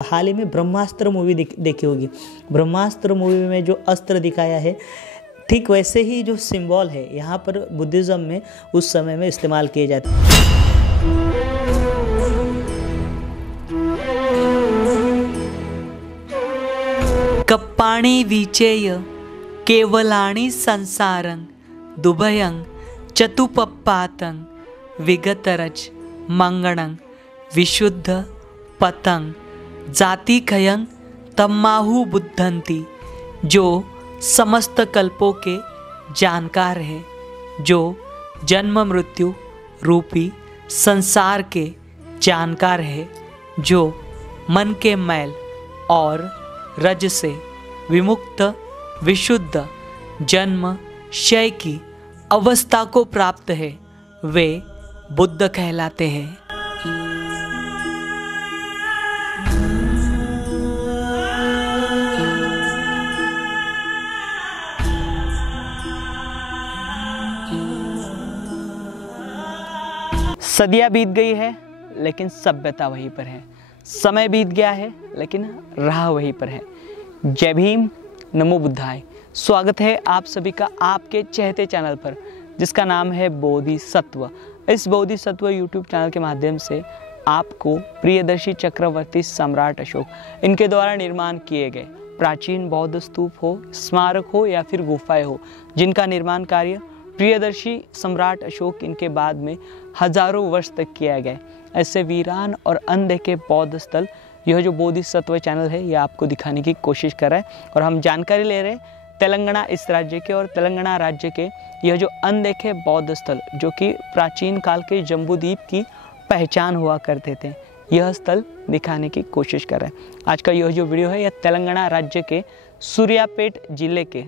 हाल ही में ब्रह्मास्त्र मूवी देखी होगी। ब्रह्मास्त्र मूवी में जो अस्त्र दिखाया है, ठीक वैसे ही जो सिंबल है यहाँ पर बुद्धिज़्म में उस समय में इस्तेमाल किए जाते हैं। कप्पाणि विचेय केवलानि संसारं दुभयं चतुपप्पातं विगतरज मंगणं विशुद्ध पतं जातिखयं तम्माहु बुद्धंती। जो समस्त कल्पों के जानकार है, जो जन्म मृत्यु रूपी संसार के जानकार है, जो मन के मैल और रज से विमुक्त विशुद्ध जन्म क्षय की अवस्था को प्राप्त है, वे बुद्ध कहलाते हैं। सदियाँ बीत गई है लेकिन सभ्यता वहीं पर है। समय बीत गया है लेकिन राह वहीं पर है। जय भीम, नमो बुद्धाय। स्वागत है आप सभी का आपके चहेते चैनल पर, जिसका नाम है बोधिसत्व। इस बोधिसत्व यूट्यूब चैनल के माध्यम से आपको प्रियदर्शी चक्रवर्ती सम्राट अशोक इनके द्वारा निर्माण किए गए प्राचीन बौद्ध स्तूप हो, स्मारक हो या फिर गुफाएं हो, जिनका निर्माण कार्य प्रियदर्शी सम्राट अशोक इनके बाद में हजारों वर्ष तक किया गया, ऐसे वीरान और अनदेखे बौद्ध स्थल यह जो बोधिसत्व चैनल है यह आपको दिखाने की कोशिश कर रहा है। और हम जानकारी ले रहे हैं तेलंगाना इस राज्य के और तेलंगाना राज्य के यह जो अनदेखे बौद्ध स्थल, जो कि प्राचीन काल के जम्बूद्वीप की पहचान हुआ करते थे, यह स्थल दिखाने की कोशिश कर रहे हैं। आज का यह जो वीडियो है यह तेलंगाना राज्य के सूर्यापेट जिले के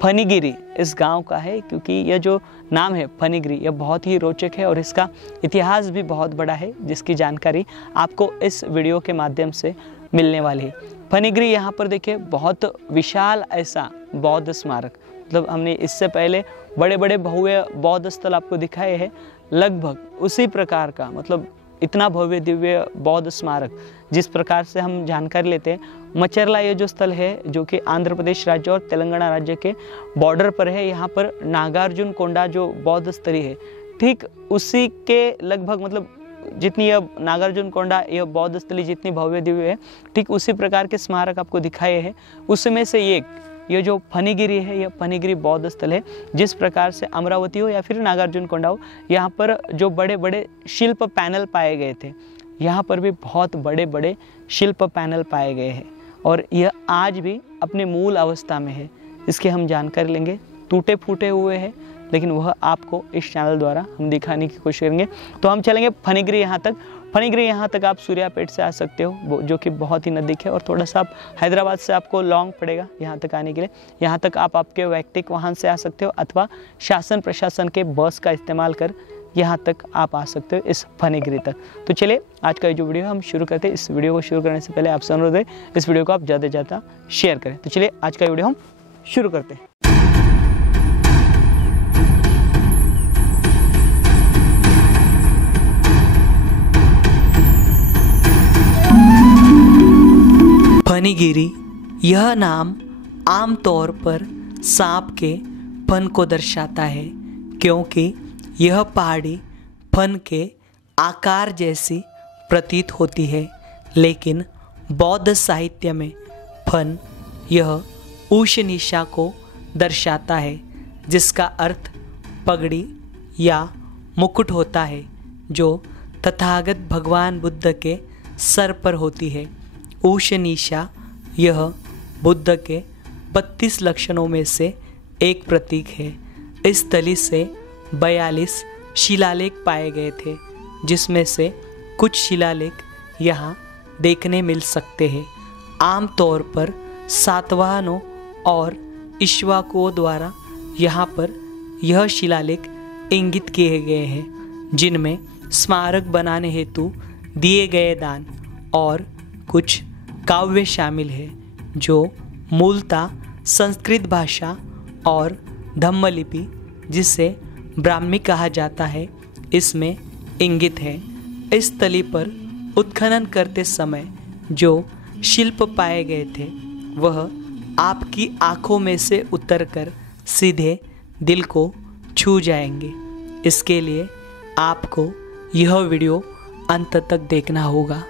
फनीगिरी इस गांव का है, क्योंकि यह जो नाम है फनीगिरी यह बहुत ही रोचक है और इसका इतिहास भी बहुत बड़ा है, जिसकी जानकारी आपको इस वीडियो के माध्यम से मिलने वाली है। फनीगिरी यहाँ पर देखिए बहुत विशाल ऐसा बौद्ध स्मारक, मतलब हमने इससे पहले बड़े बड़े भव्य बौद्ध स्थल आपको दिखाए हैं, लगभग उसी प्रकार का, मतलब इतना भव्य दिव्य बौद्ध स्मारक जिस प्रकार से हम जानकारी लेते हैं। मचरला ये जो स्थल है जो कि आंध्र प्रदेश राज्य और तेलंगाना राज्य के बॉर्डर पर है, यहाँ पर नागार्जुन कोंडा जो बौद्ध स्थली है, ठीक उसी के लगभग, मतलब जितनी यह नागार्जुन कोंडा यह बौद्ध स्थली जितनी भव्य दिव्य है, ठीक उसी प्रकार के स्मारक आपको दिखाए हैं। उसमें से एक ये जो फनीगिरी है, यह फनीगिरी बौद्ध स्थल है। जिस प्रकार से अमरावती हो या फिर नागार्जुन कोंडा हो, यहाँ पर जो बड़े बड़े शिल्प पैनल पाए गए थे, यहाँ पर भी बहुत बड़े बड़े शिल्प पैनल पाए गए हैं और यह आज भी अपने मूल अवस्था में है। इसकी हम जानकारी लेंगे। टूटे फूटे हुए हैं लेकिन वह आपको इस चैनल द्वारा हम दिखाने की कोशिश करेंगे। तो हम चलेंगे फनीगिरी यहाँ तक। फनीगिरी यहाँ तक आप सूर्यापेट से आ सकते हो, जो कि बहुत ही नज़दीक है, और थोड़ा सा आप हैदराबाद से आपको लॉन्ग पड़ेगा यहाँ तक आने के लिए। यहाँ तक आप आपके वैयक्तिक वाहन से आ सकते हो अथवा शासन प्रशासन के बस का इस्तेमाल कर यहाँ तक आप आ सकते हो इस फनीगिरी तक। तो चलिए आज का जो वीडियो हम शुरू करते हैं। इस वीडियो को शुरू करने से पहले आपसे अनुरोध है इस वीडियो को आप ज़्यादा से ज़्यादा शेयर करें। तो चलिए आज का वीडियो हम शुरू करते हैं। फनीगिरी यह नाम आमतौर पर सांप के फन को दर्शाता है, क्योंकि यह पहाड़ी फन के आकार जैसी प्रतीत होती है। लेकिन बौद्ध साहित्य में फन यह उशनिशा को दर्शाता है, जिसका अर्थ पगड़ी या मुकुट होता है, जो तथागत भगवान बुद्ध के सर पर होती है। उशनिशा यह बुद्ध के 32 लक्षणों में से एक प्रतीक है। इस तली से 42 शिलालेख पाए गए थे, जिसमें से कुछ शिलालेख यहाँ देखने मिल सकते हैं। आमतौर पर सातवाहनों और इक्ष्वाकुओं द्वारा यहाँ पर यह शिलालेख इंगित किए गए हैं, जिनमें स्मारक बनाने हेतु दिए गए दान और कुछ काव्य शामिल है, जो मूलतः संस्कृत भाषा और धम्मलिपि, जिसे ब्राह्मी कहा जाता है, इसमें इंगित है। इस तली पर उत्खनन करते समय जो शिल्प पाए गए थे वह आपकी आँखों में से उतरकर सीधे दिल को छू जाएंगे। इसके लिए आपको यह वीडियो अंत तक देखना होगा।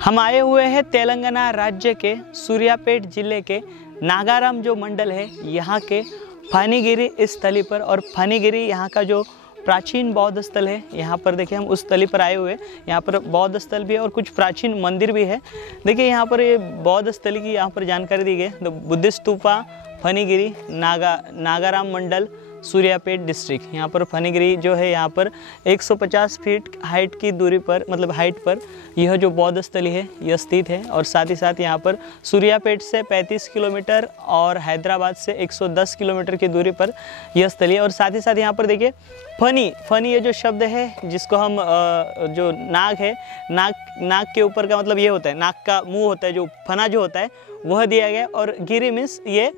हम आए हुए हैं तेलंगाना राज्य के सूर्यापेट जिले के नागाराम जो मंडल है यहाँ के फनीगिरी इस स्थली पर। और फनीगिरी यहाँ का जो प्राचीन बौद्ध स्थल है, यहाँ पर देखिए हम उस स्थली पर आए हुए हैं। यहाँ पर बौद्ध स्थल भी है और कुछ प्राचीन मंदिर भी है। देखिए यहाँ पर ये बौद्ध स्थली की यहाँ पर जानकारी दी गई है। बुद्धिस्ट स्तूपा फनीगिरी नागाराम मंडल सूर्यापेट डिस्ट्रिक्ट। यहाँ पर फनीगिरी जो है यहाँ पर 150 फीट हाइट की दूरी पर मतलब हाइट पर यह जो बौद्ध स्थली है यह स्थित है। और साथ ही साथ यहाँ पर सूर्यापेट से 35 किलोमीटर और हैदराबाद से 110 किलोमीटर की दूरी पर यह स्थली है। और साथ ही साथ यहाँ पर देखिए फनी ये जो शब्द है जिसको हम जो नाग है, नाग के ऊपर का मतलब ये होता है, नाग का मुंह होता है, जो फना जो होता है वह दिया गया। और गिरी मीन्स ये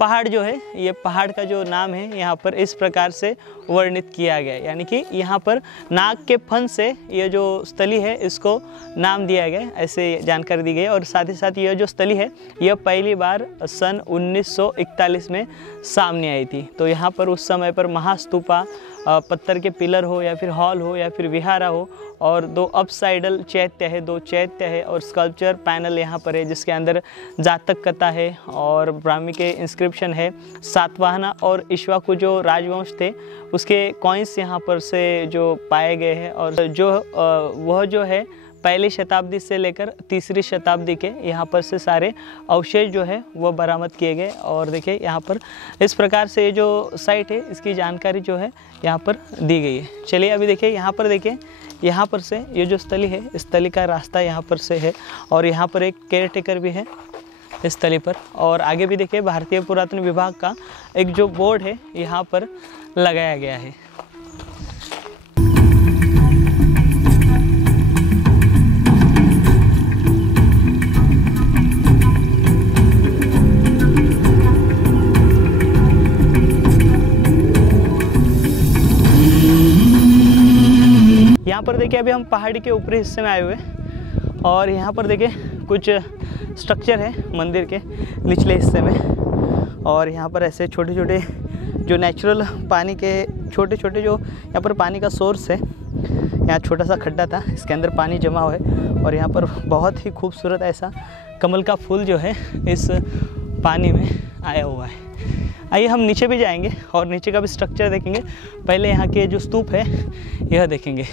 पहाड़ जो है, ये पहाड़ का जो नाम है यहाँ पर इस प्रकार से वर्णित किया गया है। यानी कि यहाँ पर नाग के फन से ये जो स्थली है इसको नाम दिया गया, ऐसे जानकारी दी गई। और साथ ही साथ यह जो स्थली है यह पहली बार सन 1941 में सामने आई थी। तो यहाँ पर उस समय पर महास्तूपा, पत्थर के पिलर हो या फिर हॉल हो या फिर विहारा हो, और 2 अपसाइडल चैत्य है, 2 चैत्य है और स्कल्पचर पैनल यहाँ पर है जिसके अंदर जातक कथा है और ब्राह्मी के इंस्क्रिप्शन है। सातवाहना और इक्ष्वाकु जो राजवंश थे उसके कॉइन्स यहाँ पर से जो पाए गए हैं। और जो वह जो है पहली शताब्दी से लेकर तीसरी शताब्दी के यहाँ पर से सारे अवशेष जो है वह बरामद किए गए। और देखिए यहाँ पर इस प्रकार से ये जो साइट है इसकी जानकारी जो है यहाँ पर दी गई है। चलिए अभी देखिए यहाँ पर, देखिए यहाँ पर से ये जो स्थली है इस स्थली का रास्ता यहाँ पर से है। और यहाँ पर एक केयर टेकर भी है इस स्थली पर। और आगे भी देखिए भारतीय पुरातन विभाग का एक जो बोर्ड है यहाँ पर लगाया गया है। यहाँ पर देखिए अभी हम पहाड़ी के ऊपरी हिस्से में आए हुए हैं और यहाँ पर देखिए कुछ स्ट्रक्चर है मंदिर के निचले हिस्से में। और यहाँ पर ऐसे छोटे छोटे जो नेचुरल पानी के छोटे छोटे जो यहाँ पर पानी का सोर्स है, यहाँ छोटा सा खड्डा था, इसके अंदर पानी जमा हुआ है। और यहाँ पर बहुत ही खूबसूरत ऐसा कमल का फूल जो है इस पानी में आया हुआ है। आइए हम नीचे भी जाएंगे और नीचे का भी स्ट्रक्चर देखेंगे। पहले यहाँ के जो स्तूप है यह देखेंगे।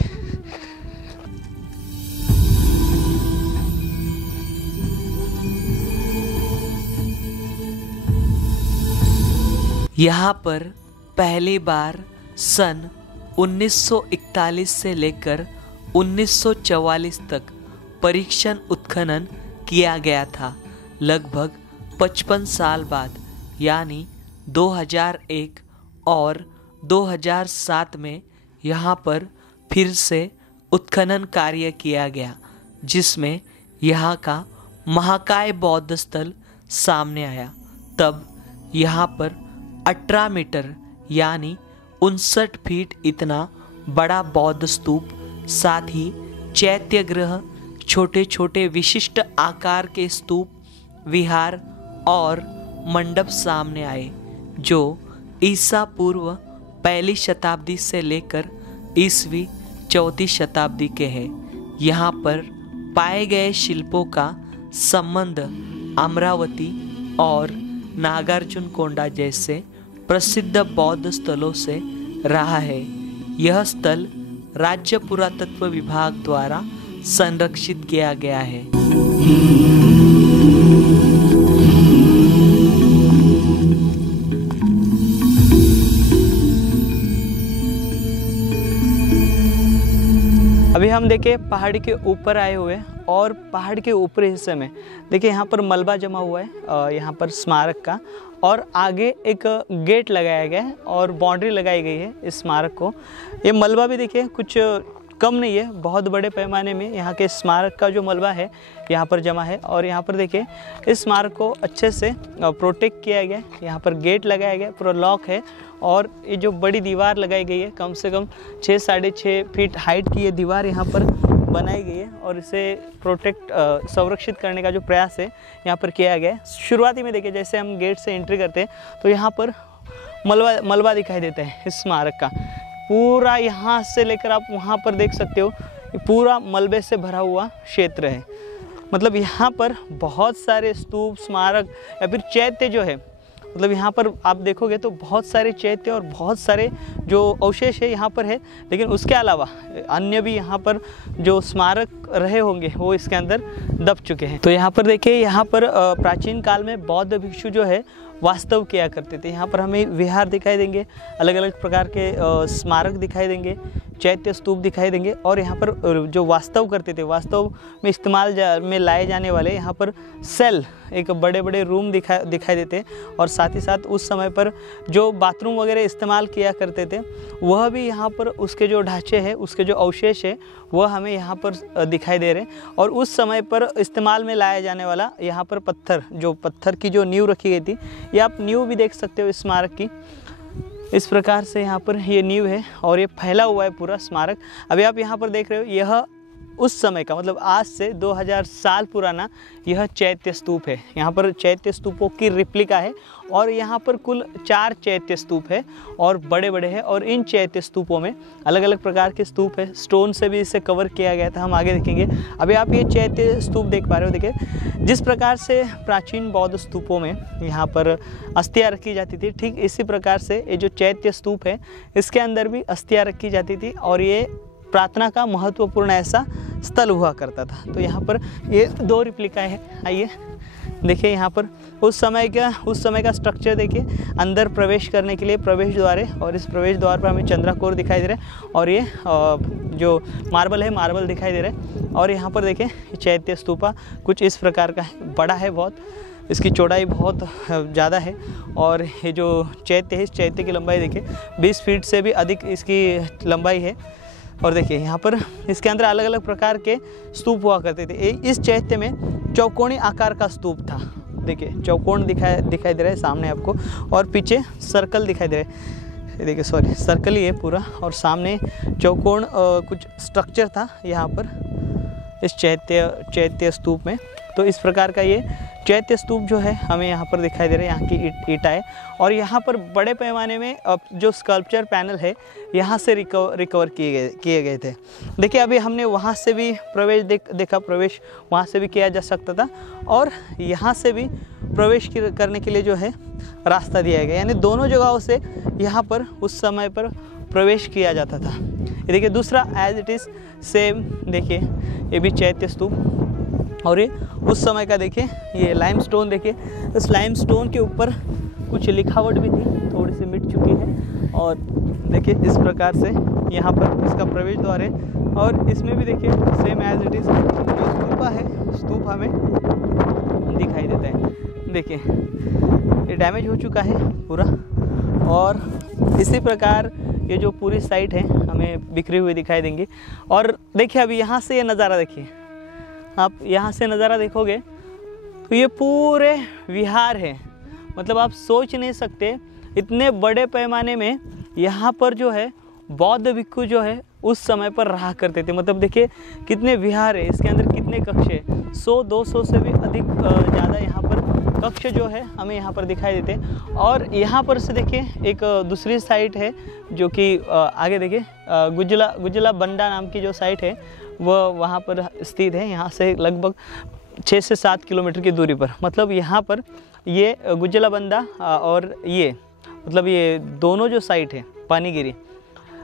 यहाँ पर पहली बार सन 1941 से लेकर 1944 तक परीक्षण उत्खनन किया गया था। लगभग 55 साल बाद यानी 2001 और 2007 में यहाँ पर फिर से उत्खनन कार्य किया गया, जिसमें यहाँ का महाकाय बौद्ध स्थल सामने आया। तब यहाँ पर 18 मीटर यानी 59 फीट इतना बड़ा बौद्ध स्तूप, साथ ही चैत्य ग्रह, छोटे छोटे विशिष्ट आकार के स्तूप, विहार और मंडप सामने आए, जो ईसा पूर्व पहली शताब्दी से लेकर ईसवी चौथी शताब्दी के हैं। यहाँ पर पाए गए शिल्पों का संबंध अमरावती और नागार्जुन कोंडा जैसे प्रसिद्ध बौद्ध स्थलों से रहा है। यह स्थल राज्य पुरातत्व विभाग द्वारा संरक्षित किया गया है। अभी हम देखिए पहाड़ी के ऊपर आए हुए हैं और पहाड़ के ऊपरी हिस्से में देखिए यहाँ पर मलबा जमा हुआ है, यहाँ पर स्मारक का, और आगे एक गेट लगाया गया है और बाउंड्री लगाई गई है इस स्मारक को। ये मलबा भी देखिए कुछ कम नहीं है, बहुत बड़े पैमाने में यहाँ के स्मारक का जो मलबा है यहाँ पर जमा है। और यहाँ पर देखिए इस स्मारक को अच्छे से प्रोटेक्ट किया गया है। यहाँ पर गेट लगाया गया, पूरा लॉक है। और ये जो बड़ी दीवार लगाई गई है, कम से कम 6 साढ़े 6 फीट हाइट की ये दीवार यहाँ पर बनाई गई है और इसे प्रोटेक्ट संरक्षित करने का जो प्रयास है यहाँ पर किया गया है। शुरुआती में देखिए जैसे हम गेट से एंट्री करते हैं तो यहाँ पर मलबा दिखाई देता है इस स्मारक का। पूरा यहाँ से लेकर आप वहाँ पर देख सकते हो, पूरा मलबे से भरा हुआ क्षेत्र है। मतलब यहाँ पर बहुत सारे स्तूप, स्मारक या फिर चैत्य जो है, मतलब यहाँ पर आप देखोगे तो बहुत सारे चैत्य और बहुत सारे जो अवशेष है यहाँ पर है। लेकिन उसके अलावा अन्य भी यहाँ पर जो स्मारक रहे होंगे वो इसके अंदर दब चुके हैं। तो यहाँ पर देखिए, यहाँ पर प्राचीन काल में बौद्ध भिक्षु जो है वास्तव किया करते थे। यहाँ पर हमें विहार दिखाई देंगे, अलग अलग प्रकार के स्मारक दिखाई देंगे, चैत्य स्तूप दिखाई देंगे। और यहाँ पर जो वास्तव करते थे, वास्तव में इस्तेमाल में लाए जाने वाले यहाँ पर सेल, एक बड़े बड़े रूम दिखाई देते। और साथ ही साथ उस समय पर जो बाथरूम वगैरह इस्तेमाल किया करते थे वह भी यहाँ पर उसके जो ढांचे हैं, उसके जो अवशेष है वह हमें यहाँ पर दिखाई दे रहे हैं। और उस समय पर इस्तेमाल में लाया जाने वाला यहाँ पर पत्थर की जो नींव रखी गई थी, ये आप नींव भी देख सकते हो इस स्मारक की। इस प्रकार से यहाँ पर ये नींव है और ये फैला हुआ है पूरा स्मारक। अभी आप यहाँ पर देख रहे हो, यह उस समय का, मतलब आज से 2000 साल पुराना यह चैत्य स्तूप है। यहाँ पर चैत्य स्तूपों की रिप्लिका है और यहाँ पर कुल 4 चैत्य स्तूप है और बड़े बड़े हैं। और इन चैत्य स्तूपों में अलग अलग प्रकार के स्तूप है, स्टोन से भी इसे कवर किया गया था, हम आगे देखेंगे। अभी आप ये चैत्य स्तूप देख पा रहे हो। देखिए जिस प्रकार से प्राचीन बौद्ध स्तूपों में यहाँ पर अस्थियाँ रखी जाती थी, ठीक इसी प्रकार से ये जो चैत्य स्तूप है इसके अंदर भी अस्थियाँ रखी जाती थी और ये प्रार्थना का महत्वपूर्ण ऐसा स्थल हुआ करता था। तो यहाँ पर ये 2 रिप्लिका है। आइए देखिए, यहाँ पर उस समय का स्ट्रक्चर देखिए। अंदर प्रवेश करने के लिए प्रवेश द्वार है और इस प्रवेश द्वार पर हमें चंद्रकोर दिखाई दे रहा है और ये जो मार्बल है, मार्बल दिखाई दे रहा है। और यहाँ पर देखिए चैत्य स्तूपा कुछ इस प्रकार का है, बड़ा है बहुत, इसकी चौड़ाई बहुत ज़्यादा है। और ये जो चैत्य है, इस चैत्य की लंबाई देखिए 20 फीट से भी अधिक इसकी लंबाई है। और देखिए यहाँ पर इसके अंदर अलग अलग प्रकार के स्तूप हुआ करते थे। इस चैत्य में चौकोनी आकार का स्तूप था। देखिए चौकोन दिखाई दे रहा है सामने आपको और पीछे सर्कल दिखाई दे रहा है। देखिए सॉरी, सर्कल ही है पूरा और सामने चौकोन कुछ स्ट्रक्चर था यहाँ पर इस चैत्य स्तूप में। तो इस प्रकार का ये चैत्य स्तूप जो है हमें यहाँ पर दिखाई दे रहा है, यहाँ की ईंटा है। और यहाँ पर बड़े पैमाने में जो स्कल्पचर पैनल है यहाँ से रिकवर किए गए थे। देखिए अभी हमने वहाँ से भी प्रवेश देखा, प्रवेश वहाँ से भी किया जा सकता था और यहाँ से भी प्रवेश करने के लिए जो है रास्ता दिया गया, यानी दोनों जगहों से यहाँ पर उस समय पर प्रवेश किया जाता था। ये देखिए दूसरा एज इट इज़ सेम, देखिए ये भी चैत्य स्तूप और ये उस समय का देखिए, ये लाइमस्टोन देखिए, इस लाइमस्टोन के ऊपर कुछ लिखावट भी थी, थोड़ी सी मिट चुकी है। और देखिए इस प्रकार से यहाँ पर इसका प्रवेश द्वार है और इसमें भी देखिए सेम एज इट इज़ जो स्तूपा है, स्तूप हमें दिखाई देता है। देखिए ये डैमेज हो चुका है पूरा और इसी प्रकार ये जो पूरी साइट है हमें बिखरी हुई दिखाई देंगी। और देखिए अभी यहाँ से ये नज़ारा देखिए, आप यहाँ से नज़ारा देखोगे तो ये पूरे विहार है। मतलब आप सोच नहीं सकते इतने बड़े पैमाने में यहाँ पर जो है बौद्ध भिक्षु जो है उस समय पर रहा करते थे। मतलब देखिए कितने विहार है, इसके अंदर कितने कक्ष है, 100-200 से भी अधिक ज़्यादा यहाँ पर कक्ष जो है हमें यहाँ पर दिखाई देते हैं। और यहाँ पर से देखिए एक दूसरी साइट है जो कि आगे देखिए गुजला बंडा नाम की जो साइट है वह वहाँ पर स्थित है, यहाँ से लगभग 6 से 7 किलोमीटर की दूरी पर। मतलब यहाँ पर ये गुजला बंदा और ये मतलब ये दोनों जो साइट है पानीगिरी,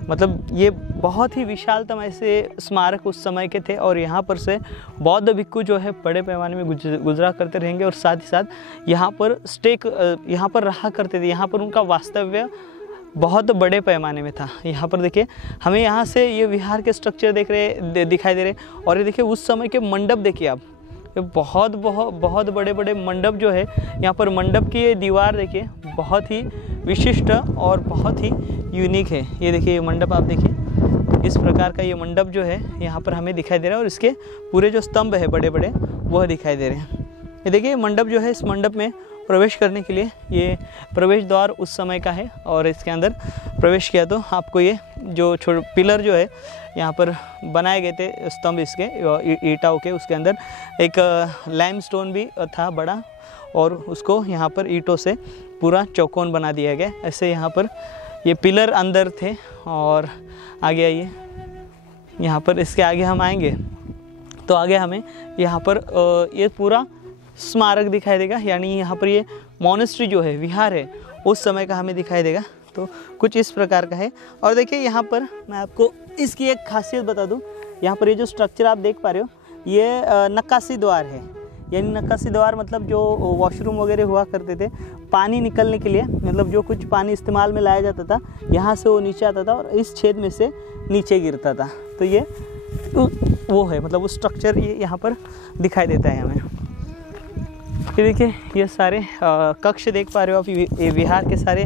मतलब ये बहुत ही विशालतम ऐसे स्मारक उस समय के थे। और यहाँ पर से बौद्ध भिक्षु जो है बड़े पैमाने में गुजरा करते रहेंगे और साथ ही साथ यहाँ पर रहा करते थे। यहाँ पर उनका वास्तव्य बहुत बड़े पैमाने में था। यहाँ पर देखिए हमें यहाँ से ये विहार के स्ट्रक्चर दिखाई दे रहे। और ये देखिए उस समय के मंडप देखिए आप, ये बहुत बड़े बड़े मंडप जो है, यहाँ पर मंडप की ये दीवार देखिए बहुत ही विशिष्ट और बहुत ही यूनिक है। ये देखिए ये मंडप आप देखिए, इस प्रकार का ये मंडप जो है यहाँ पर हमें दिखाई दे रहा है, और इसके पूरे जो स्तंभ है बड़े बड़े वह दिखाई दे रहे हैं। ये देखिए मंडप जो है, इस मंडप में प्रवेश करने के लिए ये प्रवेश द्वार उस समय का है, और इसके अंदर प्रवेश किया तो आपको ये जो छोटे पिलर जो है यहाँ पर बनाए गए थे स्तंभ इसके ईंटों के, उसके अंदर एक लाइमस्टोन भी था बड़ा, और उसको यहाँ पर ईंटों से पूरा चौकोन बना दिया गया। ऐसे यहाँ पर ये पिलर अंदर थे। और आगे आइए, यहाँ पर इसके आगे हम आएंगे तो आगे हमें यहाँ पर ये पूरा स्मारक दिखाई देगा, यानी यहाँ पर ये मोनेस्ट्री जो है, विहार है, उस समय का हमें दिखाई देगा। तो कुछ इस प्रकार का है। और देखिए यहाँ पर मैं आपको इसकी एक खासियत बता दूँ, यहाँ पर ये जो स्ट्रक्चर आप देख पा रहे हो, ये नक्काशी द्वार है। यानी नक्काशी द्वार मतलब जो वॉशरूम वगैरह हुआ करते थे, पानी निकलने के लिए, मतलब जो कुछ पानी इस्तेमाल में लाया जाता था, यहाँ से वो नीचे आता था और इस छेद में से नीचे गिरता था। तो ये वो है, मतलब वो स्ट्रक्चर ये यहाँ पर दिखाई देता है हमें। ये देखिए ये सारे कक्ष देख पा रहे हो आप, ये विहार के सारे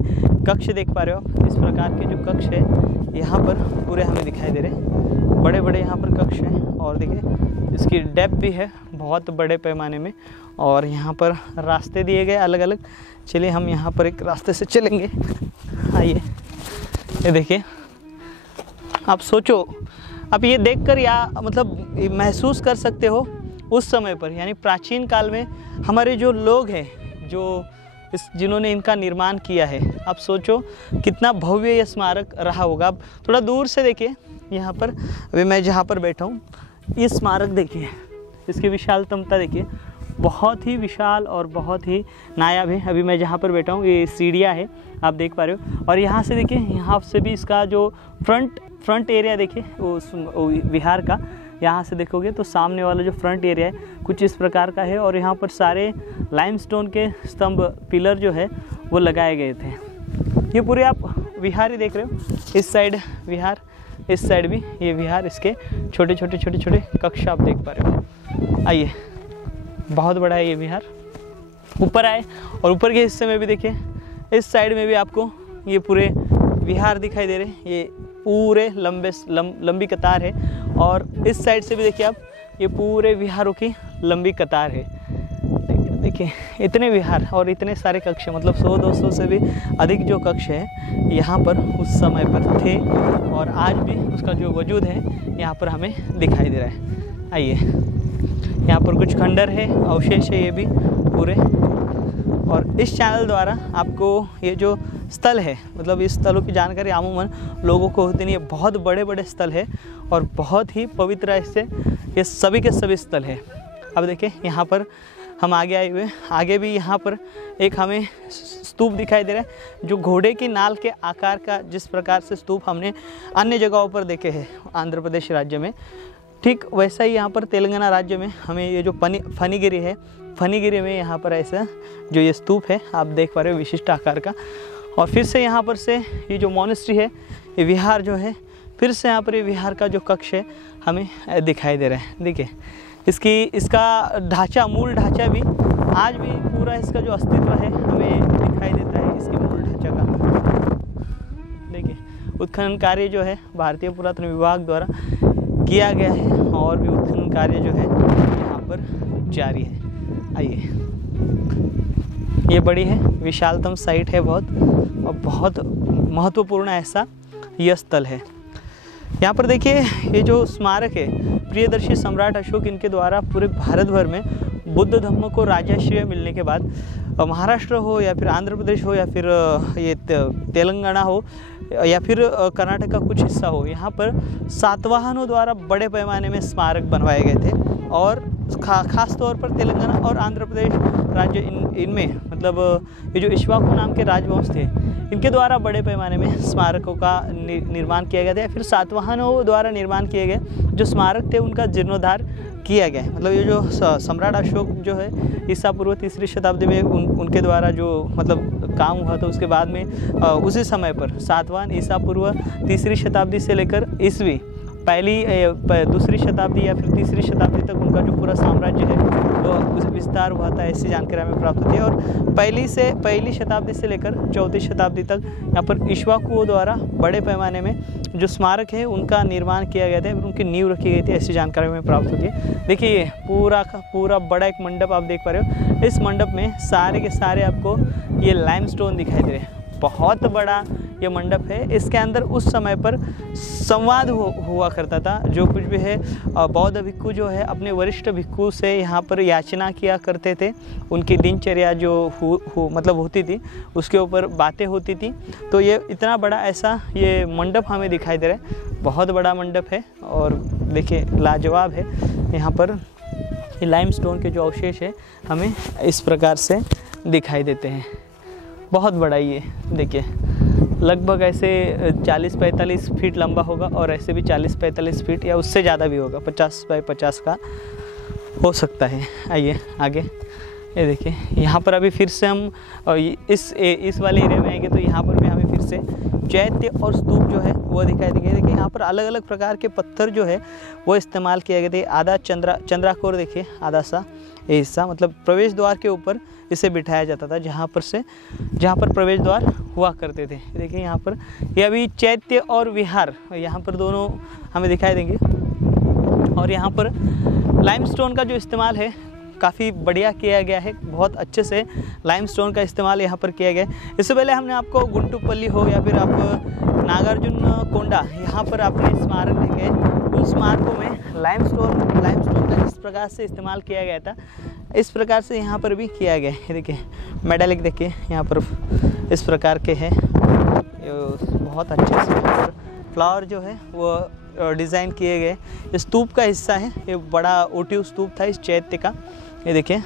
कक्ष देख पा रहे हो आप। इस प्रकार के जो कक्ष है यहाँ पर पूरे हमें दिखाई दे रहे हैं, बड़े बड़े यहाँ पर कक्ष हैं। और देखिए इसकी डेप्थ भी है बहुत बड़े पैमाने में, और यहाँ पर रास्ते दिए गए अलग अलग। चलिए हम यहाँ पर एक रास्ते से चलेंगे। आइए, ये देखिए, आप सोचो, आप ये देखकर या मतलब महसूस कर सकते हो उस समय पर, यानी प्राचीन काल में हमारे जो लोग हैं, जो जिन्होंने इनका निर्माण किया है, आप सोचो कितना भव्य ये स्मारक रहा होगा। अब थोड़ा दूर से देखिए, यहाँ पर अभी मैं जहाँ पर बैठा हूँ, ये स्मारक देखिए, इसकी विशालतमता देखिए, बहुत ही विशाल और बहुत ही नायाब है। अभी मैं जहाँ पर बैठा हूँ ये सीढ़ियाँ है, आप देख पा रहे हो। और यहाँ से देखिए, यहाँ से भी इसका जो फ्रंट एरिया देखिए वो विहार का, यहाँ से देखोगे तो सामने वाला जो फ्रंट एरिया है कुछ इस प्रकार का है। और यहाँ पर सारे लाइमस्टोन के स्तंभ पिलर जो है वो लगाए गए थे। ये पूरे आप विहार ही देख रहे हो, इस साइड विहार, इस साइड भी ये विहार, इसके छोटे छोटे कक्ष आप देख पा रहे हो। आइए, बहुत बड़ा है ये विहार। ऊपर आए और ऊपर के हिस्से में भी देखिए, इस साइड में भी आपको ये पूरे विहार दिखाई दे रहे हैं। ये पूरे लंबी कतार है, और इस साइड से भी देखिए आप, ये पूरे विहारों की लंबी कतार है। देखिए इतने विहार और इतने सारे कक्ष, मतलब 100-200 से भी अधिक जो कक्ष है यहाँ पर उस समय पर थे, और आज भी उसका जो वजूद है यहाँ पर हमें दिखाई दे रहा है। आइए, यहाँ पर कुछ खंडर है, अवशेष है ये भी पूरे। और इस चैनल द्वारा आपको ये जो स्थल है, मतलब इस स्थलों की जानकारी आमूमन लोगों को होती नहीं है। बहुत बड़े बड़े स्थल है और बहुत ही पवित्र इससे ये सभी के सभी स्थल है। अब देखिए यहाँ पर हम आगे आए हुए, आगे भी यहाँ पर एक हमें स्तूप दिखाई दे रहा है, जो घोड़े की नाल के आकार का, जिस प्रकार से स्तूप हमने अन्य जगहों पर देखे हैं आंध्र प्रदेश राज्य में, ठीक वैसा ही यहाँ पर तेलंगाना राज्य में हमें ये जो फनीगिरी है, फनीगिरी में यहाँ पर ऐसा जो ये स्तूप है आप देख पा रहे हो, विशिष्ट आकार का। और फिर से यहाँ पर से ये जो मोनेस्ट्री है, ये विहार जो है, फिर से यहाँ पर ये विहार का जो कक्ष है हमें दिखाई दे रहा है। देखिए इसका ढांचा, मूल ढांचा भी आज भी पूरा इसका जो अस्तित्व है हमें दिखाई देता है, इसके मूल ढांचा का। देखिए उत्खनन कार्य जो है भारतीय पुरातत्व विभाग द्वारा किया गया है, और भी उत्खनन कार्य जो है यहाँ पर जारी है। आइए, ये बड़ी है, विशालतम साइट है बहुत, और बहुत महत्वपूर्ण ऐसा यह स्थल है। यहाँ पर देखिए ये जो स्मारक है, प्रियदर्शी सम्राट अशोक इनके द्वारा पूरे भारत भर में बुद्ध धर्म को राजश्रय मिलने के बाद महाराष्ट्र हो या फिर आंध्र प्रदेश हो या फिर ये तेलंगाना हो या फिर कर्नाटक का कुछ हिस्सा हो, यहाँ पर सातवाहनों द्वारा बड़े पैमाने में स्मारक बनवाए गए थे। और ख़ास तौर पर तेलंगाना और आंध्र प्रदेश राज्य इनमें मतलब ये जो इक्ष्वाकु नाम के राजवंश थे, इनके द्वारा बड़े पैमाने में स्मारकों का निर्माण किया गया था। फिर सातवाहनों द्वारा निर्माण किए गए जो स्मारक थे उनका जीर्णोद्धार किया गया है। मतलब ये जो सम्राट अशोक जो है ईसा पूर्व 3री शताब्दी में उनके द्वारा जो मतलब काम हुआ था, उसके बाद में उसी समय पर सातवाहन ईसा पूर्व 3री शताब्दी से लेकर ईस्वी दूसरी शताब्दी या फिर तीसरी शताब्दी तक उनका जो पूरा साम्राज्य है वो विस्तार हुआ था, ऐसी जानकारी हमें प्राप्त होती है। और पहली शताब्दी से लेकर 4वीं शताब्दी तक यहाँ पर इक्ष्वाकुओं द्वारा बड़े पैमाने में जो स्मारक है उनका निर्माण किया गया था, उनकी नींव रखी गई थी, ऐसी जानकारी हमें प्राप्त होती है। देखिए ये पूरा का पूरा बड़ा एक मंडप आप देख पा रहे हो। इस मंडप में सारे के सारे आपको ये लाइमस्टोन दिखाई दे रहे हैं। बहुत बड़ा ये मंडप है। इसके अंदर उस समय पर संवाद हुआ करता था। जो कुछ भी है बौद्ध भिक्खु जो है अपने वरिष्ठ भिक्खु से यहाँ पर याचना किया करते थे। उनकी दिनचर्या जो मतलब होती थी उसके ऊपर बातें होती थी। तो ये इतना बड़ा ऐसा ये मंडप हमें दिखाई दे रहा है। बहुत बड़ा मंडप है और देखिए लाजवाब है। यहाँ पर लाइमस्टोन के जो अवशेष है हमें इस प्रकार से दिखाई देते हैं। बहुत बड़ा ये देखिए, लगभग ऐसे 40-45 फीट लंबा होगा और ऐसे भी 40-45 फीट या उससे ज़्यादा भी होगा, 50 बाई 50 का हो सकता है। आइए आगे, ये देखिए यहाँ पर अभी फिर से हम इस वाले एरिया में आएंगे तो यहाँ पर भी हमें फिर से चैत्य और स्तूप जो है वो दिखाई देंगे। देखिए यहाँ पर अलग अलग प्रकार के पत्थर जो है वो इस्तेमाल किए गए थे। आधा चंद्राकोर देखिए, आधा सा ये हिस्सा मतलब प्रवेश द्वार के ऊपर इसे बिठाया जाता था, जहाँ पर प्रवेश द्वार हुआ करते थे। देखिए यहाँ पर ये अभी चैत्य और विहार यहाँ पर दोनों हमें दिखाई देंगे। और यहाँ पर लाइमस्टोन का जो इस्तेमाल है काफ़ी बढ़िया किया गया है। बहुत अच्छे से लाइमस्टोन का इस्तेमाल यहाँ पर किया गया है। इससे पहले हमने आपको गुंटुपल्ली हो या फिर आप नागार्जुन कोंडा यहाँ पर आपने स्मारक देखे, उन स्मारकों में लाइमस्टोन का जिस प्रकार से इस्तेमाल किया गया था इस प्रकार से यहाँ पर भी किया गया है। देखिए मेडालिक देखिए यहाँ पर इस प्रकार के हैं, बहुत अच्छे से यहाँ पर फ्लावर जो है वो डिज़ाइन किए गए। स्तूप का हिस्सा है, ये बड़ा ओटिव स्तूप था इस चैत्य का। ये देखिए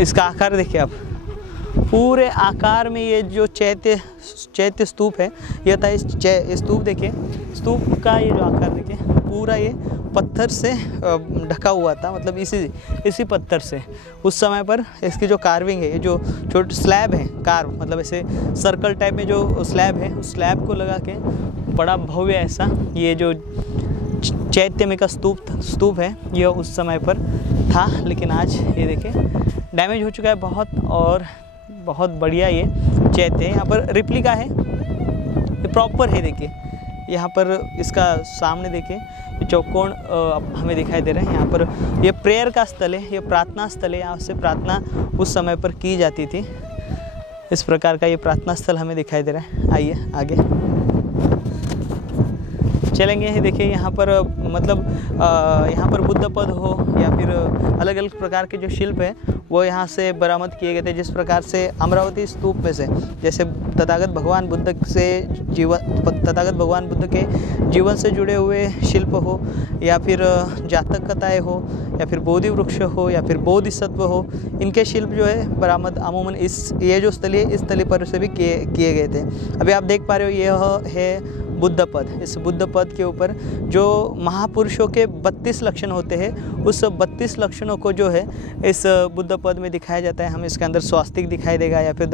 इसका आकार देखिए आप, पूरे आकार में ये जो चैत्य स्तूप है ये था। इस स्तूप देखिए, स्तूप का ये जो आकार देखिए पूरा ये पत्थर से ढका हुआ था, मतलब इसी पत्थर से उस समय पर इसकी जो कार्विंग है, ये जो छोटे स्लैब है कार्व, मतलब ऐसे सर्कल टाइप में जो स्लैब है उस स्लैब को लगा के बड़ा भव्य ऐसा ये जो चैत्य में का स्तूप है ये उस समय पर था। लेकिन आज ये देखिए डैमेज हो चुका है बहुत, और बहुत बढ़िया ये चैत्य है। यहाँ पर रिप्लिका है, ये प्रॉपर है। देखिए यहाँ पर इसका सामने देखिए चौकोन हमें दिखाई दे रहा है। यहाँ पर ये प्रेयर का स्थल है, ये प्रार्थना स्थल है। यहाँ से प्रार्थना उस समय पर की जाती थी। इस प्रकार का ये प्रार्थना स्थल हमें दिखाई दे रहा है। आइए आगे चलेंगे। देखिए यहाँ पर मतलब यहाँ पर बुद्ध पद हो या फिर अलग अलग प्रकार के जो शिल्प है वो यहाँ से बरामद किए गए थे। जिस प्रकार से अमरावती स्तूप में से जैसे तथागत भगवान बुद्ध के जीवन से जुड़े हुए शिल्प हो या फिर जातक कथाएँ हो या फिर बोधि वृक्ष हो या फिर बोधिसत्व हो, इनके शिल्प जो है बरामद अमूमन ये जो स्थली है इस स्थली पर से भी किए गए थे। अभी आप देख पा रहे हो यह है बुद्ध पद। इस बुद्ध पद के ऊपर जो महापुरुषों के 32 लक्षण होते हैं उस 32 लक्षणों को जो है इस बुद्ध पद में दिखाया जाता है। हमें इसके अंदर स्वास्तिक दिखाई देगा या फिर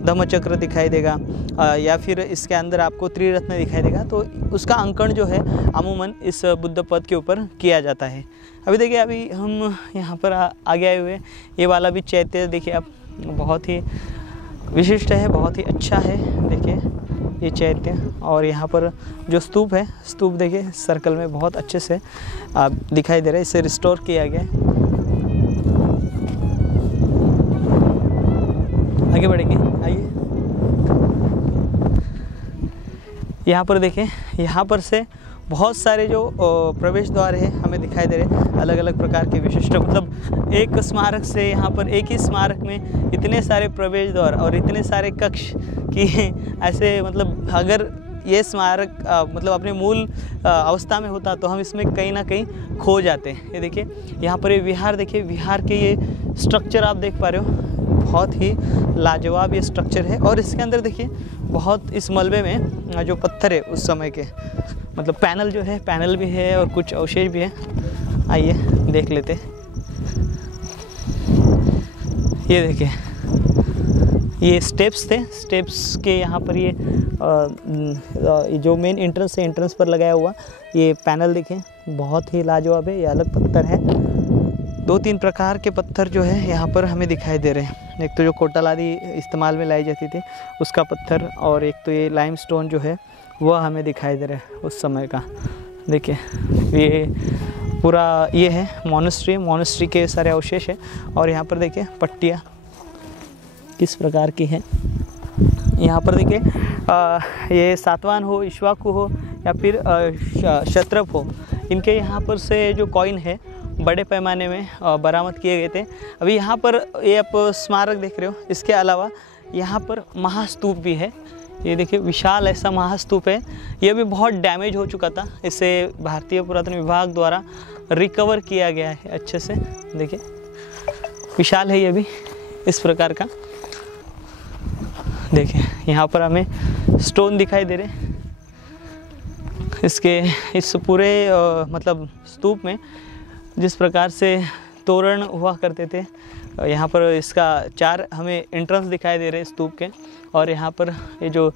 धम्मचक्र दिखाई देगा या फिर इसके अंदर आपको त्रिरत्न दिखाई देगा। तो उसका अंकन जो है अमूमन इस बुद्ध पद के ऊपर किया जाता है। अभी देखिए अभी हम यहाँ पर आगे आए हुए, ये वाला भी चैत्य देखिए आप, बहुत ही विशिष्ट है, बहुत ही अच्छा है। देखिए ये चैत्य, और यहाँ पर जो स्तूप है, स्तूप देखिए सर्कल में बहुत अच्छे से दिखाई दे रहा है। इसे रिस्टोर किया गया है। आगे बढ़ेंगे, आइए। यहाँ पर देखें, यहाँ पर से बहुत सारे जो प्रवेश द्वार है हमें दिखाई दे रहे हैं, अलग अलग प्रकार के विशिष्ट, मतलब एक स्मारक से यहाँ पर एक ही स्मारक में इतने सारे प्रवेश द्वार और इतने सारे कक्ष कि ऐसे, मतलब अगर ये स्मारक मतलब अपने मूल अवस्था में होता तो हम इसमें कहीं ना कहीं खो जाते हैं। ये देखिए यहाँ पर ये विहार देखिए, विहार के ये स्ट्रक्चर आप देख पा रहे हो, बहुत ही लाजवाब ये स्ट्रक्चर है। और इसके अंदर देखिए बहुत इस मलबे में जो पत्थर है उस समय के, मतलब पैनल जो है, पैनल भी है और कुछ अवशेष भी है। आइए देख लेते। ये देखिए ये स्टेप्स थे, स्टेप्स के यहाँ पर ये जो मेन एंट्रेंस है, एंट्रेंस पर लगाया हुआ ये पैनल देखें, बहुत ही लाजवाब है। ये अलग पत्थर है, 2-3 प्रकार के पत्थर जो है यहाँ पर हमें दिखाई दे रहे हैं। एक तो जो कोटल आदि इस्तेमाल में लाई जाती थी उसका पत्थर, और एक तो ये लाइमस्टोन जो है वह हमें दिखाई दे रहा है उस समय का। देखिए ये पूरा ये है मोनेस्ट्री के सारे अवशेष है। और यहाँ पर देखिए पट्टियाँ किस प्रकार की हैं। यहाँ पर देखिए ये सातवाहन हो, इक्ष्वाकु हो या फिर क्षत्रप हो, इनके यहाँ पर से जो कॉइन है बड़े पैमाने में बरामद किए गए थे। अभी यहाँ पर ये आप स्मारक देख रहे हो, इसके अलावा यहाँ पर महास्तूप भी है। ये देखिए विशाल ऐसा महास्तूप है, ये भी बहुत डैमेज हो चुका था, इसे भारतीय पुरातन विभाग द्वारा रिकवर किया गया है अच्छे से। देखिए विशाल है ये भी इस प्रकार का। देखिए यहाँ पर हमें स्टोन दिखाई दे रहे हैं इसके, इस पूरे मतलब स्तूप में जिस प्रकार से तोरण हुआ करते थे। यहाँ पर इसका 4 हमें एंट्रेंस दिखाई दे रहे हैं स्तूप के, और यहाँ पर ये जो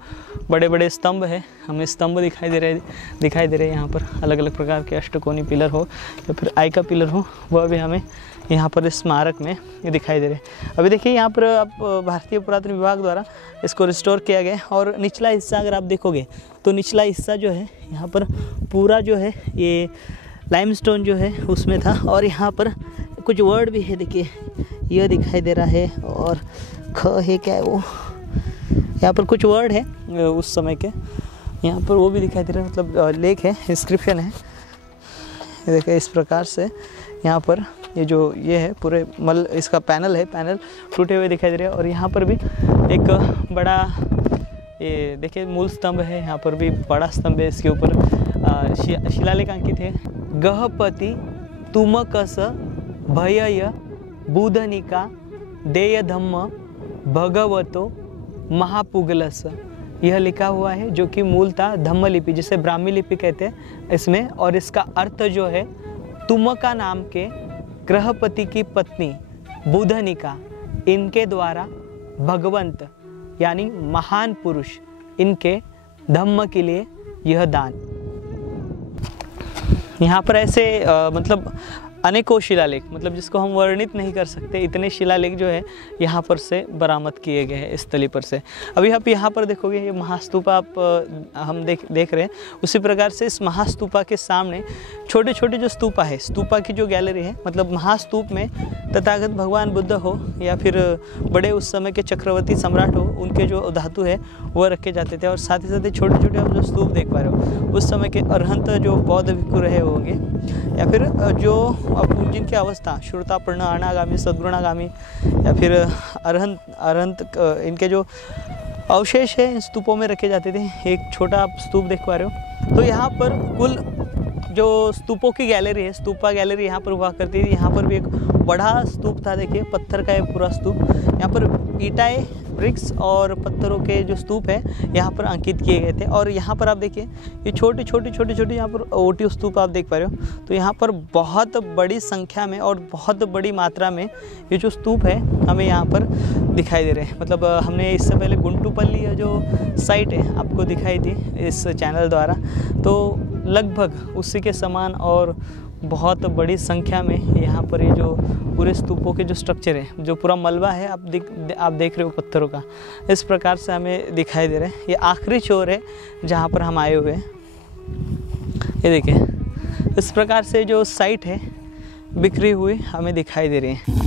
बड़े बड़े स्तंभ है हमें स्तंभ दिखाई दे रहे हैं। यहाँ पर अलग अलग प्रकार के अष्टकोणी पिलर हो या फिर आई का पिलर हो, वह भी हमें यहाँ पर इस स्मारक में दिखाई दे रहे हैं। अभी देखिए यहाँ पर आप भारतीय पुरातन विभाग द्वारा इसको रिस्टोर किया गया, और निचला हिस्सा अगर आप देखोगे तो निचला हिस्सा जो है यहाँ पर पूरा जो है ये लाइमस्टोन जो है उसमें था। और यहाँ पर कुछ वर्ड भी है, देखिए यह दिखाई दे रहा है, और ख है क्या है वो, यहाँ पर कुछ वर्ड है उस समय के, यहाँ पर वो भी दिखाई दे रहा है, मतलब लेख है, इंस्क्रिप्शन है। देखिए इस प्रकार से यहाँ पर ये जो ये है पूरे इसका पैनल है, पैनल टूटे हुए दिखाई दे रहे हैं। और यहाँ पर भी एक बड़ा ये देखिए मूल स्तंभ है, यहाँ पर भी बड़ा स्तंभ है, इसके ऊपर शिलालेख अंकित है। गहपति तुमकस भयय बुधनिका देय धम्म भगवतो महापुगलस, यह लिखा हुआ है, जो कि मूलतः धम्म लिपि जिसे ब्राह्मी लिपि कहते हैं इसमें। और इसका अर्थ जो है तुमका नाम के ग्रहपति की पत्नी बुधनिका, इनके द्वारा भगवंत यानी महान पुरुष इनके धम्म के लिए यह दान। यहाँ पर ऐसे मतलब अनेकों शिलालेख, मतलब जिसको हम वर्णित नहीं कर सकते, इतने शिलालेख जो है यहाँ पर से बरामद किए गए हैं इस स्थली पर से। अभी आप यहाँ पर देखोगे ये महास्तूपा आप हम देख रहे हैं, उसी प्रकार से इस महास्तूपा के सामने छोटे छोटे जो स्तूपा है, स्तूपा की जो गैलरी है, मतलब महास्तूप में तथागत भगवान बुद्ध हो या फिर बड़े उस समय के चक्रवर्ती सम्राट हो, उनके जो धातु है वह रखे जाते थे। और साथ ही साथ छोटे छोटे आप जो स्तूप देख पा रहे हो, उस समय के अरहंत जो बौद्ध भिक्षु रहे होंगे, या फिर जो अब जिनकी अवस्था श्रुतापर्ण, अनागामी, सद्गुणागामी या फिर अरहंत इनके जो अवशेष है इन स्तूपों में रखे जाते थे। एक छोटा आप स्तूप देख पा रहे हो। तो यहाँ पर कुल जो स्तूपों की गैलरी है, स्तूपा गैलरी यहाँ पर हुआ करती थी। यहाँ पर भी एक बड़ा स्तूप था, देखिए पत्थर का एक पूरा स्तूप। यहाँ पर ईंटें, ब्रिक्स और पत्थरों के जो स्तूप है यहाँ पर अंकित किए गए थे। और यहाँ पर आप देखिए ये छोटे छोटे यहाँ पर ओटी स्तूप आप देख पा रहे हो। तो यहाँ पर बहुत बड़ी संख्या में और बहुत बड़ी मात्रा में ये जो स्तूप है हमें यहाँ पर दिखाई दे रहे हैं। मतलब हमने इससे पहले गुंटूपल्ली जो साइट है आपको दिखाई थी इस चैनल द्वारा, तो लगभग उसी के समान और बहुत बड़ी संख्या में यहाँ पर ये जो पूरे स्तूपों के जो स्ट्रक्चर है, जो पूरा मलबा है आप देख रहे हो पत्थरों का, इस प्रकार से हमें दिखाई दे रहा है। ये आखिरी छोर है जहाँ पर हम आए हुए हैं। ये देखिए इस प्रकार से जो साइट है बिखरी हुई हमें दिखाई दे रही है।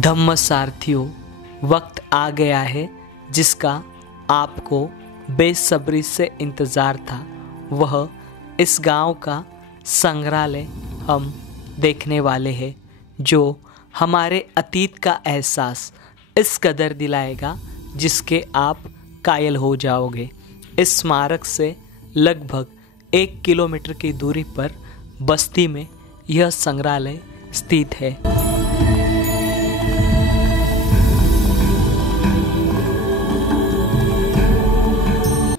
धम्म सारथियों, वक्त आ गया है जिसका आपको बेसब्री से इंतज़ार था। वह इस गांव का संग्रहालय हम देखने वाले हैं, जो हमारे अतीत का एहसास इस कदर दिलाएगा जिसके आप कायल हो जाओगे। इस स्मारक से लगभग 1 किलोमीटर की दूरी पर बस्ती में यह संग्रहालय स्थित है।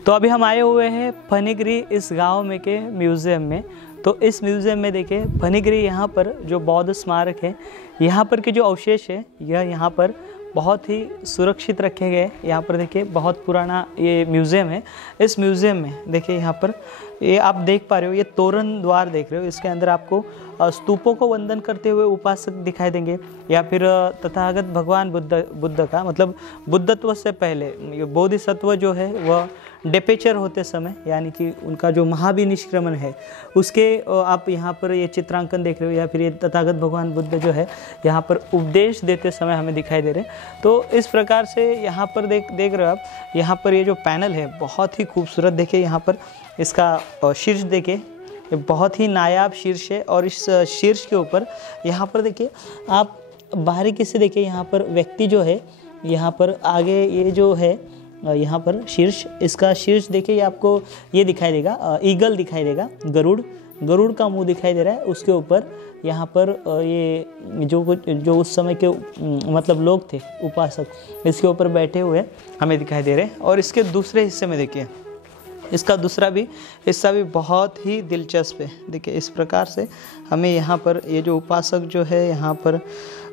तो अभी हम आए हुए हैं फणिगिरी इस गांव में के म्यूज़ियम में। तो इस म्यूज़ियम में देखिए फणिगिरी यहाँ पर जो बौद्ध स्मारक है, यहाँ पर के जो अवशेष है यह यहाँ पर बहुत ही सुरक्षित रखे गए। यहाँ पर देखिए बहुत पुराना ये म्यूज़ियम है। इस म्यूज़ियम में देखिए यहाँ पर ये आप देख पा रहे हो, ये तोरण द्वार देख रहे हो, इसके अंदर आपको स्तूपों को वंदन करते हुए उपासक दिखाई देंगे, या फिर तथागत भगवान बुद्ध का मतलब बुद्धत्व से पहले ये बोधिसत्व जो है वह डेपेचर होते समय, यानी कि उनका जो महाभिनिष्क्रमण है उसके आप यहाँ पर ये चित्रांकन देख रहे हो, या फिर ये तथागत भगवान बुद्ध जो है यहाँ पर उपदेश देते समय हमें दिखाई दे रहे हैं। तो इस प्रकार से यहाँ पर देख रहे हो आप, यहाँ पर ये जो पैनल है बहुत ही खूबसूरत। देखिए यहाँ पर इसका शीर्ष देखिए, ये बहुत ही नायाब शीर्ष है, और इस शीर्ष के ऊपर यहाँ पर देखिए आप बारीकी से देखिए, यहाँ पर व्यक्ति जो है यहाँ पर आगे ये जो है यहाँ पर शीर्ष, इसका शीर्ष देखिए, ये आपको ये दिखाई देगा, ईगल दिखाई देगा, गरुड़ का मुंह दिखाई दे रहा है। उसके ऊपर यहाँ पर ये जो उस समय के मतलब लोग थे उपासक, इसके ऊपर बैठे हुए हमें दिखाई दे रहे हैं। और इसके दूसरे हिस्से में देखिए, इसका दूसरा भी हिस्सा भी बहुत ही दिलचस्प है। देखिए इस प्रकार से हमें यहाँ पर ये जो उपासक जो है यहाँ पर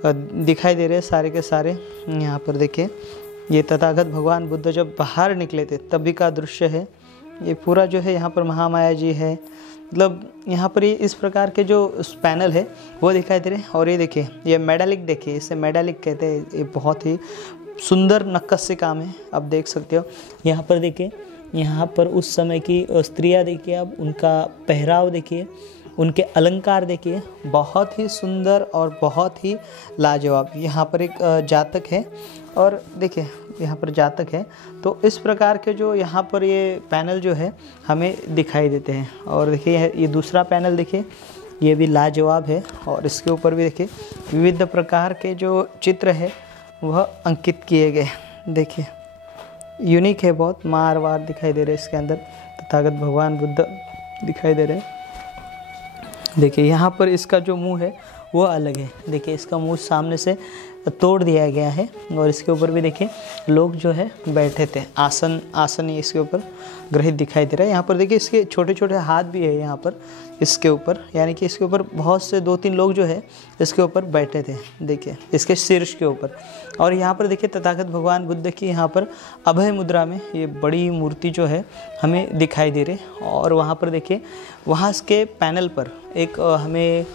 दिखाई दे रहे हैं सारे के सारे। यहाँ पर देखिए ये तथागत भगवान बुद्ध जब बाहर निकले थे तभी का दृश्य है। ये पूरा जो है यहाँ पर महामाया जी है, मतलब यहाँ पर ये इस प्रकार के जो पैनल है वो दिखाई दे रहे हैं। और ये देखिए ये मेडालिक, देखिए इसे मेडालिक कहते हैं। ये बहुत ही सुंदर नक्काशी काम है, आप देख सकते हो। यहाँ पर देखिए, यहाँ पर उस समय की स्त्रियाँ देखिए, अब उनका पहराव देखिए, उनके अलंकार देखिए, बहुत ही सुंदर और बहुत ही लाजवाब। यहाँ पर एक जातक है, और देखिए यहाँ पर जातक है। तो इस प्रकार के जो यहाँ पर ये पैनल जो है हमें दिखाई देते हैं। और देखिए ये दूसरा पैनल देखिए, ये भी लाजवाब है, और इसके ऊपर भी देखिए विविध प्रकार के जो चित्र है वह अंकित किए गए। देखिए यूनिक है बहुत, मारवाड़ दिखाई दे रहे हैं इसके अंदर, तथागत भगवान बुद्ध दिखाई दे रहे हैं। देखिए यहाँ पर इसका जो मुंह है वो अलग है। देखिए इसका मुंह सामने से तोड़ दिया गया है, और इसके ऊपर भी देखिए लोग जो है बैठे थे, आसन ही इसके ऊपर ग्रहित दिखाई दे रहा है। यहाँ पर देखिए इसके छोटे छोटे हाथ भी है यहाँ पर इसके ऊपर, यानी कि इसके ऊपर बहुत से 2-3 लोग जो है इसके ऊपर बैठे थे। देखिए इसके शीर्ष के ऊपर। और यहाँ पर देखिए तथागत भगवान बुद्ध की यहाँ पर अभय मुद्रा में ये बड़ी मूर्ति जो है हमें दिखाई दे रही। और वहाँ पर देखिए वहाँ के पैनल पर एक हमें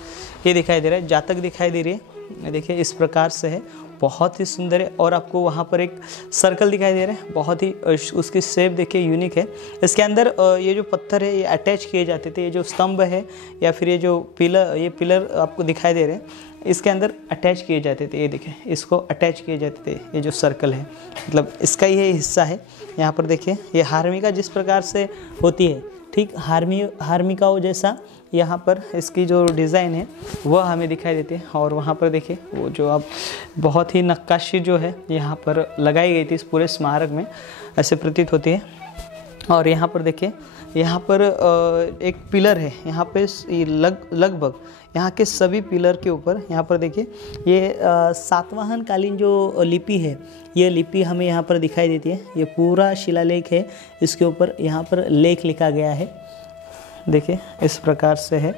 ये दिखाई दे रहा है, जातक दिखाई दे रही है। देखिए इस प्रकार से है, बहुत ही सुंदर है। और आपको वहाँ पर एक सर्कल दिखाई दे रहा है, बहुत ही उसकी शेप देखिए यूनिक है। इसके अंदर ये जो पत्थर है ये अटैच किए जाते थे, ये जो स्तंभ है या फिर ये जो पिलर आपको दिखाई दे रहे हैं, इसके अंदर अटैच किए जाते थे। ये देखिए इसको अटैच किए जाते थे, ये जो सर्कल है मतलब इसका ये हिस्सा है। यहाँ पर देखिए ये हार्मिका जिस प्रकार से होती है, ठीक हार्मिकाओं जैसा यहाँ पर इसकी जो डिज़ाइन है वह हमें दिखाई देती है। और वहाँ पर देखिए वो जो अब बहुत ही नक्काशी जो है यहाँ पर लगाई गई थी इस पूरे स्मारक में, ऐसे प्रतीत होती है। और यहाँ पर देखिए यहाँ पर एक पिलर है, यहाँ पे लगभग यहाँ के सभी पिलर के ऊपर यहाँ पर देखिए ये सातवाहन कालीन जो लिपि है, ये लिपि हमें यहाँ पर दिखाई देती है। ये पूरा शिलालेख है, इसके ऊपर यहाँ पर लेख लिखा गया है। देखिए इस प्रकार से है,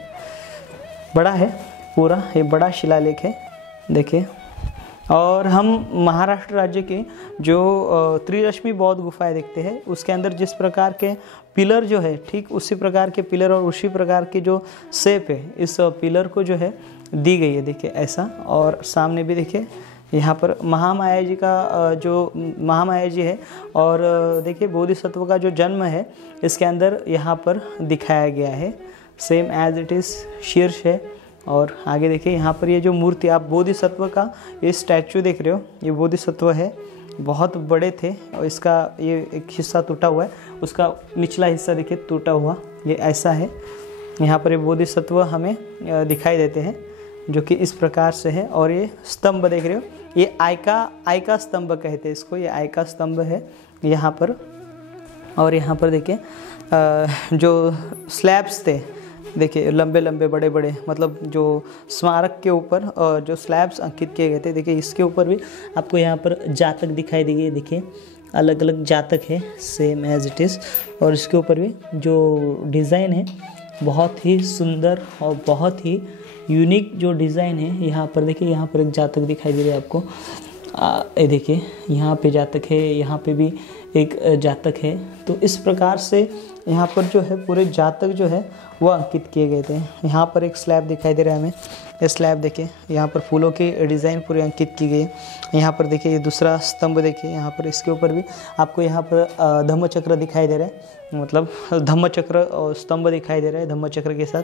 बड़ा है पूरा, ये बड़ा शिलालेख है। देखिए और हम महाराष्ट्र राज्य की जो त्रिरश्मि बौद्ध गुफाएं देखते हैं, उसके अंदर जिस प्रकार के पिलर जो है, ठीक उसी प्रकार के पिलर और उसी प्रकार की जो शेप है इस पिलर को जो है दी गई है। देखिए ऐसा। और सामने भी देखिए यहाँ पर महामाया जी का जो महामाया जी है, और देखिए बोधिसत्व का जो जन्म है इसके अंदर यहाँ पर दिखाया गया है, सेम एज इट इज़ शीर्ष है। और आगे देखिए यहाँ पर ये जो मूर्ति, आप बोधिसत्व का ये स्टैचू देख रहे हो, ये बोधिसत्व है, बहुत बड़े थे। और इसका ये एक हिस्सा टूटा हुआ है, उसका निचला हिस्सा देखिए टूटा हुआ, ये ऐसा है। यहाँ पर ये बोधिसत्व हमें दिखाई देते हैं जो कि इस प्रकार से है। और ये स्तंभ देख रहे हो, ये आयका स्तंभ कहते हैं इसको, ये आयका स्तंभ है यहाँ पर। और यहाँ पर देखिए जो स्लैब्स थे, देखिए लंबे लंबे बड़े बड़े, मतलब जो स्मारक के ऊपर जो स्लैब्स अंकित किए गए थे, देखिए इसके ऊपर भी आपको यहाँ पर जातक दिखाई देंगे। देखिए अलग अलग जातक है, सेम एज इट इज़। और इसके ऊपर भी जो डिज़ाइन है बहुत ही सुंदर और बहुत ही यूनिक जो डिज़ाइन है। यहाँ पर देखिए, यहाँ पर एक जातक दिखाई दे रहा है आपको। ये देखिए, यहाँ पे जातक है, यहाँ पे भी एक जातक है। तो इस प्रकार से यहाँ पर जो है पूरे जातक जो है वो अंकित किए गए थे। यहाँ पर एक स्लैब दिखाई दे रहा है हमें। ये स्लैब देखिए, यहाँ पर फूलों की डिज़ाइन पूरी अंकित की गई है। यहाँ पर देखिए, ये दूसरा स्तंभ देखिए, यहाँ पर इसके ऊपर भी आपको यहाँ पर धम्मचक्र दिखाई दे रहा है, मतलब धम्मचक्र और स्तंभ दिखाई दे रहा है धम्मचक्र के साथ।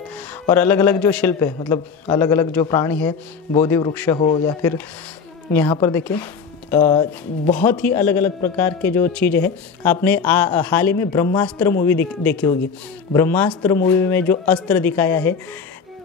और अलग अलग जो शिल्प है, मतलब अलग अलग जो प्राणी है, बोधि वृक्ष हो या फिर यहाँ पर देखिए बहुत ही अलग अलग प्रकार के जो चीज़ है। आपने हाल ही में ब्रह्मास्त्र मूवी देखी होगी। ब्रह्मास्त्र मूवी में जो अस्त्र दिखाया है,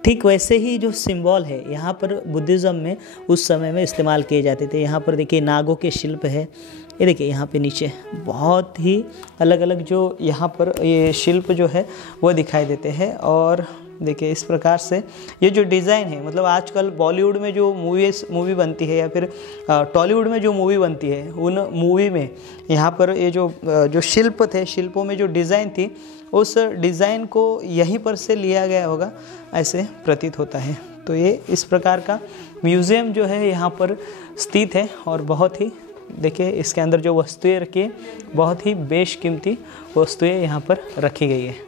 ठीक वैसे ही जो सिंबल है यहाँ पर बुद्धिज़्म में उस समय में इस्तेमाल किए जाते थे। यहाँ पर देखिए नागों के शिल्प है। ये देखिए यहाँ पे नीचे बहुत ही अलग अलग जो यहाँ पर ये शिल्प जो है वो दिखाई देते हैं। और देखिए इस प्रकार से ये जो डिज़ाइन है, मतलब आजकल बॉलीवुड में जो मूवी बनती है या फिर टॉलीवुड में जो मूवी बनती है, उन मूवी में यहाँ पर ये जो शिल्प थे, शिल्पों में जो डिज़ाइन थी, उस डिज़ाइन को यहीं पर से लिया गया होगा, ऐसे प्रतीत होता है। तो ये इस प्रकार का म्यूज़ियम जो है यहाँ पर स्थित है। और बहुत ही देखिए इसके अंदर जो वस्तुएं रखी है, बहुत ही बेशकीमती वस्तुएं यहाँ पर रखी गई है।